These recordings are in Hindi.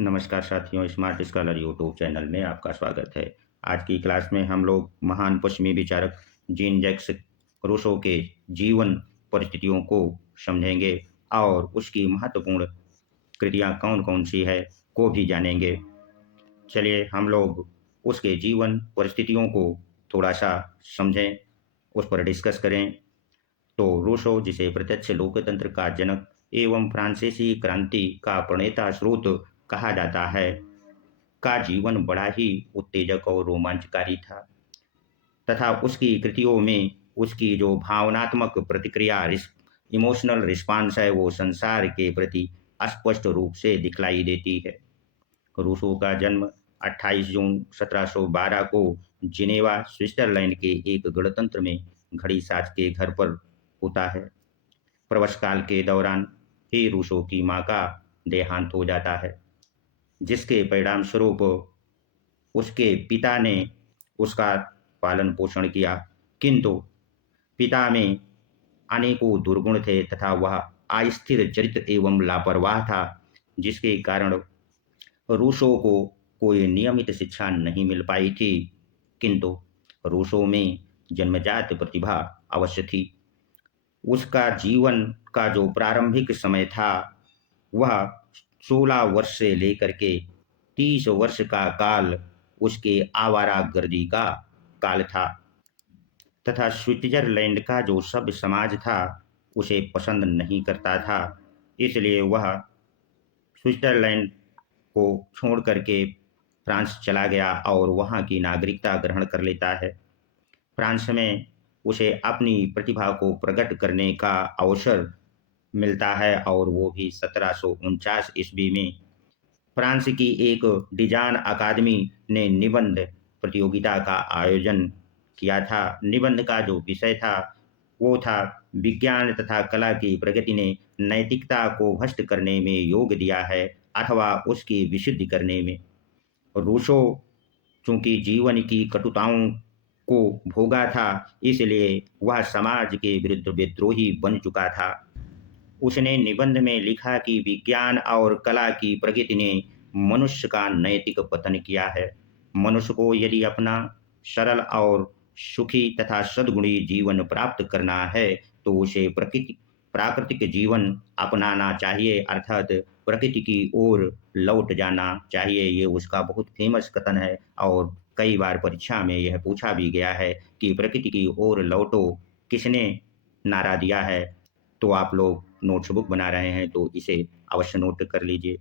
नमस्कार साथियों, स्मार्ट स्कॉलर यूट्यूब चैनल में आपका स्वागत है। आज की क्लास में हम लोग महान पश्चिमी विचारक जीन जैक्स रूसो के जीवन परिस्थितियों को समझेंगे और उसकी महत्वपूर्ण कृतियाँ कौन-कौन सी है को भी जानेंगे। चलिए हम लोग उसके जीवन परिस्थितियों को थोड़ा-सा समझें, उस पर डिस्कस करें। तो रूसो, जिसे प्रत्यक्ष लोकतंत्र का जनक एवं फ्रांसीसी क्रांति का प्रणेता स्रोत कहा जाता है, का जीवन बड़ा ही उत्तेजक और रोमांचकारी था तथा उसकी कृतियों में उसकी जो भावनात्मक प्रतिक्रिया इमोशनल रिस्पांस है वो संसार के प्रति स्पष्ट रूप से दिखलाई देती है। रूसो का जन्म 28 जून 1712 को जिनेवा, स्विट्जरलैंड के एक गणतंत्र में घड़ी साज के घर पर होता है। प्रवास काल के दौरान ही रूसो की मां का देहांत हो जाता है, जिसके परिणाम स्वरूप उसके पिता ने उसका पालन पोषण किया, किंतु पिता में अनेकों दुर्गुण थे तथा वह अस्थिर चरित्र एवं लापरवाह था, जिसके कारण रूसो को कोई नियमित शिक्षा नहीं मिल पाई थी। किंतु रूसो में जन्मजात प्रतिभा अवश्य थी। उसका जीवन का जो प्रारंभिक समय था, वह 16 वर्ष से लेकर के 30 वर्ष का काल उसके आवारागर्दी का काल था तथा स्विट्जरलैंड का जो सभ्य समाज था, उसे पसंद नहीं करता था। इसलिए वह स्विट्जरलैंड को छोड़ करके फ्रांस चला गया और वहाँ की नागरिकता ग्रहण कर लेता है। फ्रांस में उसे अपनी प्रतिभा को प्रकट करने का अवसर मिलता है और वो भी 1749 ईस्वी में फ्रांस की एक डिजान अकादमी ने निबंध प्रतियोगिता का आयोजन किया था। निबंध का जो विषय था वो था विज्ञान तथा कला की प्रगति ने नैतिकता को भ्रष्ट करने में योग दिया है अथवा उसकी विशुद्धि करने में। रूसो चूंकि जीवन की कटुताओं को भोगा था, इसलिए वह समाज के विरुद्ध विद्रोही बन चुका था। उसने निबंध में लिखा कि विज्ञान और कला की प्रगति ने मनुष्य का नैतिक पतन किया है। मनुष्य को यदि अपना सरल और सुखी तथा सद्गुणी जीवन प्राप्त करना है, तो उसे प्राकृतिक जीवन अपनाना चाहिए, अर्थात प्रकृति की ओर लौट जाना चाहिए। ये उसका बहुत फेमस कथन है और कई बार परीक्षा में यह पूछा भी गया है कि प्रकृति की ओर लौटो किसने नारा दिया है। तो आप लोग नोट्स बुक बना रहे हैं तो इसे अवश्य नोट कर लीजिए।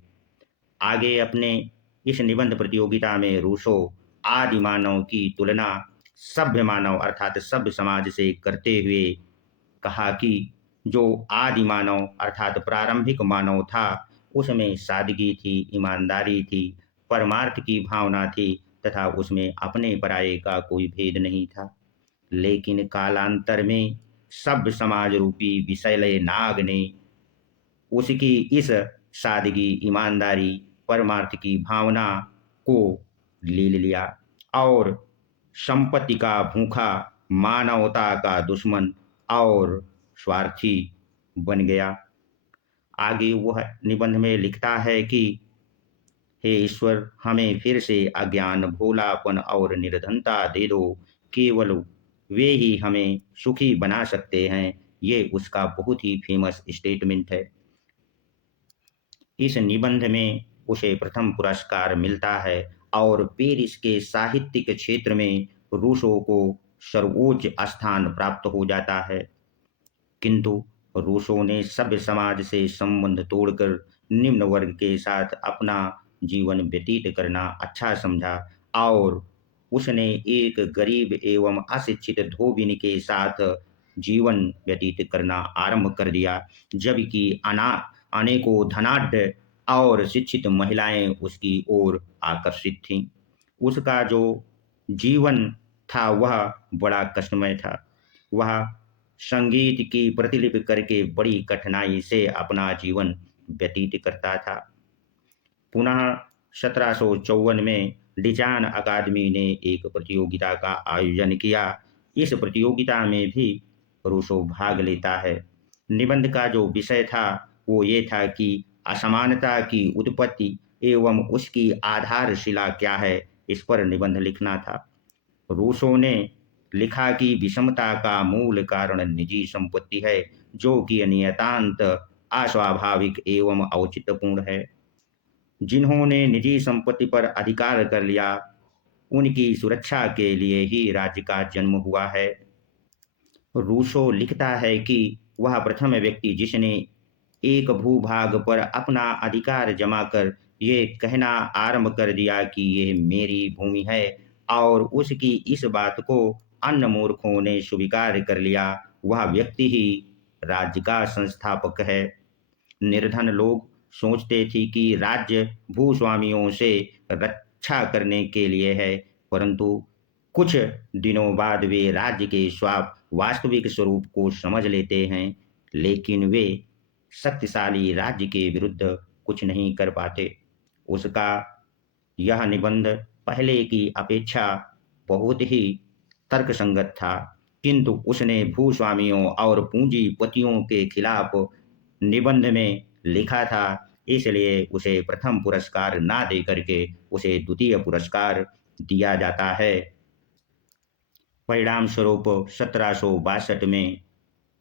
आगे अपने इस निबंध प्रतियोगिता में रूसो आदि मानव की तुलना सभ्य मानव अर्थात सभ्य समाज से करते हुए कहा कि जो आदि मानव अर्थात प्रारंभिक मानव था, उसमें सादगी थी, ईमानदारी थी, परमार्थ की भावना थी तथा उसमें अपने पराये का कोई भेद नहीं था। लेकिन कालांतर में सभ्य समाज रूपी विषैले नाग ने उसकी इस सादगी, ईमानदारी, परमार्थ की भावना को ले लिया और संपत्ति का भूखा, मानवता का दुश्मन और स्वार्थी बन गया। आगे वह निबंध में लिखता है कि हे ईश्वर, हमें फिर से अज्ञान, भोलापन और निर्धनता दे दो। केवल वे ही हमें सुखी बना सकते हैं। ये उसका बहुत ही फेमस स्टेटमेंट है। इस निबंध में उसे प्रथम पुरस्कार मिलता है और पेरिस के साहित्यिक क्षेत्र में रूसो को सर्वोच्च स्थान प्राप्त हो जाता है। किंतु रूसो ने सभ्य समाज से संबंध तोड़कर निम्न वर्ग के साथ अपना जीवन व्यतीत करना अच्छा समझा और उसने एक गरीब एवं अशिक्षित धोबिन के साथ जीवन व्यतीत करना आरंभ कर दिया, जबकि अनेकों धनाढ्य और शिक्षित महिलाएं उसकी ओर आकर्षित थीं। उसका जो जीवन था वह बड़ा कष्टमय था। वह संगीत की प्रतिलिपि करके बड़ी कठिनाई से अपना जीवन व्यतीत करता था। पुनः 1754 में डिजान अकादमी ने एक प्रतियोगिता का आयोजन किया। इस प्रतियोगिता में भी रूसो भाग लेता है। निबंध का जो विषय था वो ये था कि असमानता की उत्पत्ति एवं उसकी आधारशिला क्या है, इस पर निबंध लिखना था। रूसो ने लिखा कि विषमता का मूल कारण निजी संपत्ति है, जो कि नियतांत अस्वाभाविक एवं औचित्यपूर्ण है। जिन्होंने निजी संपत्ति पर अधिकार कर लिया, उनकी सुरक्षा के लिए ही राज्य का जन्म हुआ है। रूसो लिखता है कि वह प्रथम व्यक्ति जिसने एक भूभाग पर अपना अधिकार जमा कर ये कहना आरंभ कर दिया कि ये मेरी भूमि है, और उसकी इस बात को अन्य मूर्खों ने स्वीकार कर लिया, वह व्यक्ति ही राज्य का संस्थापक है। निर्धन लोग सोचते थे कि राज्य भूस्वामियों से रक्षा करने के लिए है, परंतु कुछ दिनों बाद वे राज्य के वास्तविक स्वरूप को समझ लेते हैं, लेकिन वे शक्तिशाली राज्य के विरुद्ध कुछ नहीं कर पाते। उसका यह निबंध पहले की अपेक्षा बहुत ही तर्कसंगत था, किंतु उसने भूस्वामियों और पूंजीपतियों के खिलाफ निबंध में लिखा था, इसलिए उसे प्रथम पुरस्कार ना दे करके उसे द्वितीय पुरस्कार दिया जाता है। परिणाम स्वरूप 1762 में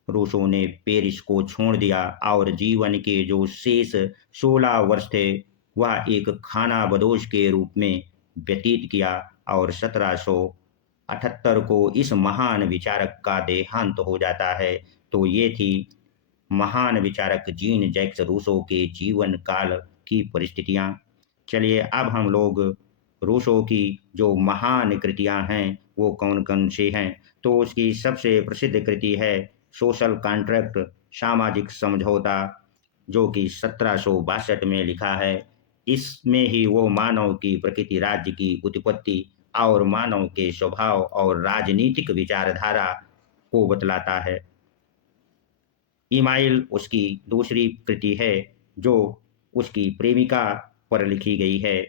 रूसो ने पेरिस को छोड़ दिया और जीवन के जो शेष 16 वर्ष थे वह एक खानाबदोश के रूप में व्यतीत किया, और 1778 को इस महान विचारक का देहांत हो जाता है। तो ये थी महान विचारक जीन जैक्स रूसो के जीवन काल की परिस्थितियां। चलिए अब हम लोग रूसो की जो महान कृतियां हैं वो कौन कौन सी हैं, तो उसकी सबसे प्रसिद्ध कृति है सोशल कॉन्ट्रैक्ट, सामाजिक समझौता, जो कि 1762 में लिखा है। इसमें ही वो मानव की प्रकृति, राज्य की उत्पत्ति और मानव के स्वभाव और राजनीतिक विचारधारा को बतलाता है। ईमाइल उसकी दूसरी कृति है जो उसकी प्रेमिका पर लिखी गई है,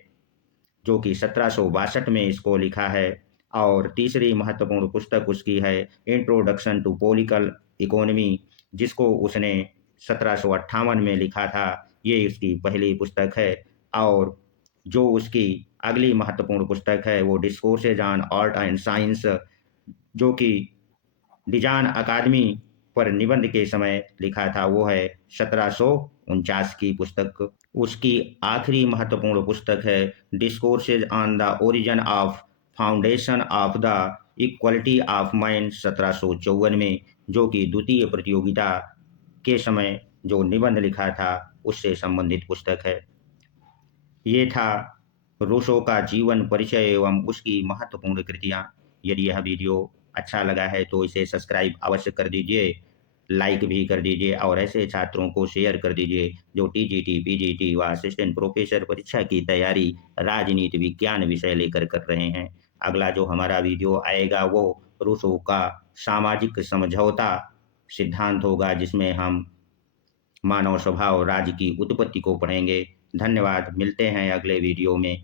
जो कि 1762 में इसको लिखा है। और तीसरी महत्वपूर्ण पुस्तक उसकी है इंट्रोडक्शन टू पॉलिटिकल इकोनॉमी, जिसको उसने 1758 में लिखा था। ये उसकी पहली पुस्तक है। और जो उसकी अगली महत्वपूर्ण पुस्तक है वो discourses on art and science, जो कि डिजान अकादमी पर निबंध के समय लिखा था, वो है 1749 की पुस्तक। उसकी आखिरी महत्वपूर्ण पुस्तक है discourses on the origin of foundation of the equality of mind, 1754 में, जो कि द्वितीय प्रतियोगिता के समय जो निबंध लिखा था उससे संबंधित पुस्तक है। ये था रूसो का जीवन परिचय एवं उसकी महत्वपूर्ण कृतियां। यदि यह वीडियो अच्छा लगा है तो इसे सब्सक्राइब अवश्य कर दीजिए, लाइक भी कर दीजिए और ऐसे छात्रों को शेयर कर दीजिए जो टीजीटी, पीजीटी व असिस्टेंट प्रोफेसर परीक्षा की तैयारी राजनीति विज्ञान विषय लेकर कर रहे हैं। अगला जो हमारा वीडियो आएगा वो रूसो का सामाजिक समझौता सिद्धांत होगा, जिसमें हम मानव स्वभाव राज्य की उत्पत्ति को पढ़ेंगे। धन्यवाद, मिलते हैं अगले वीडियो में।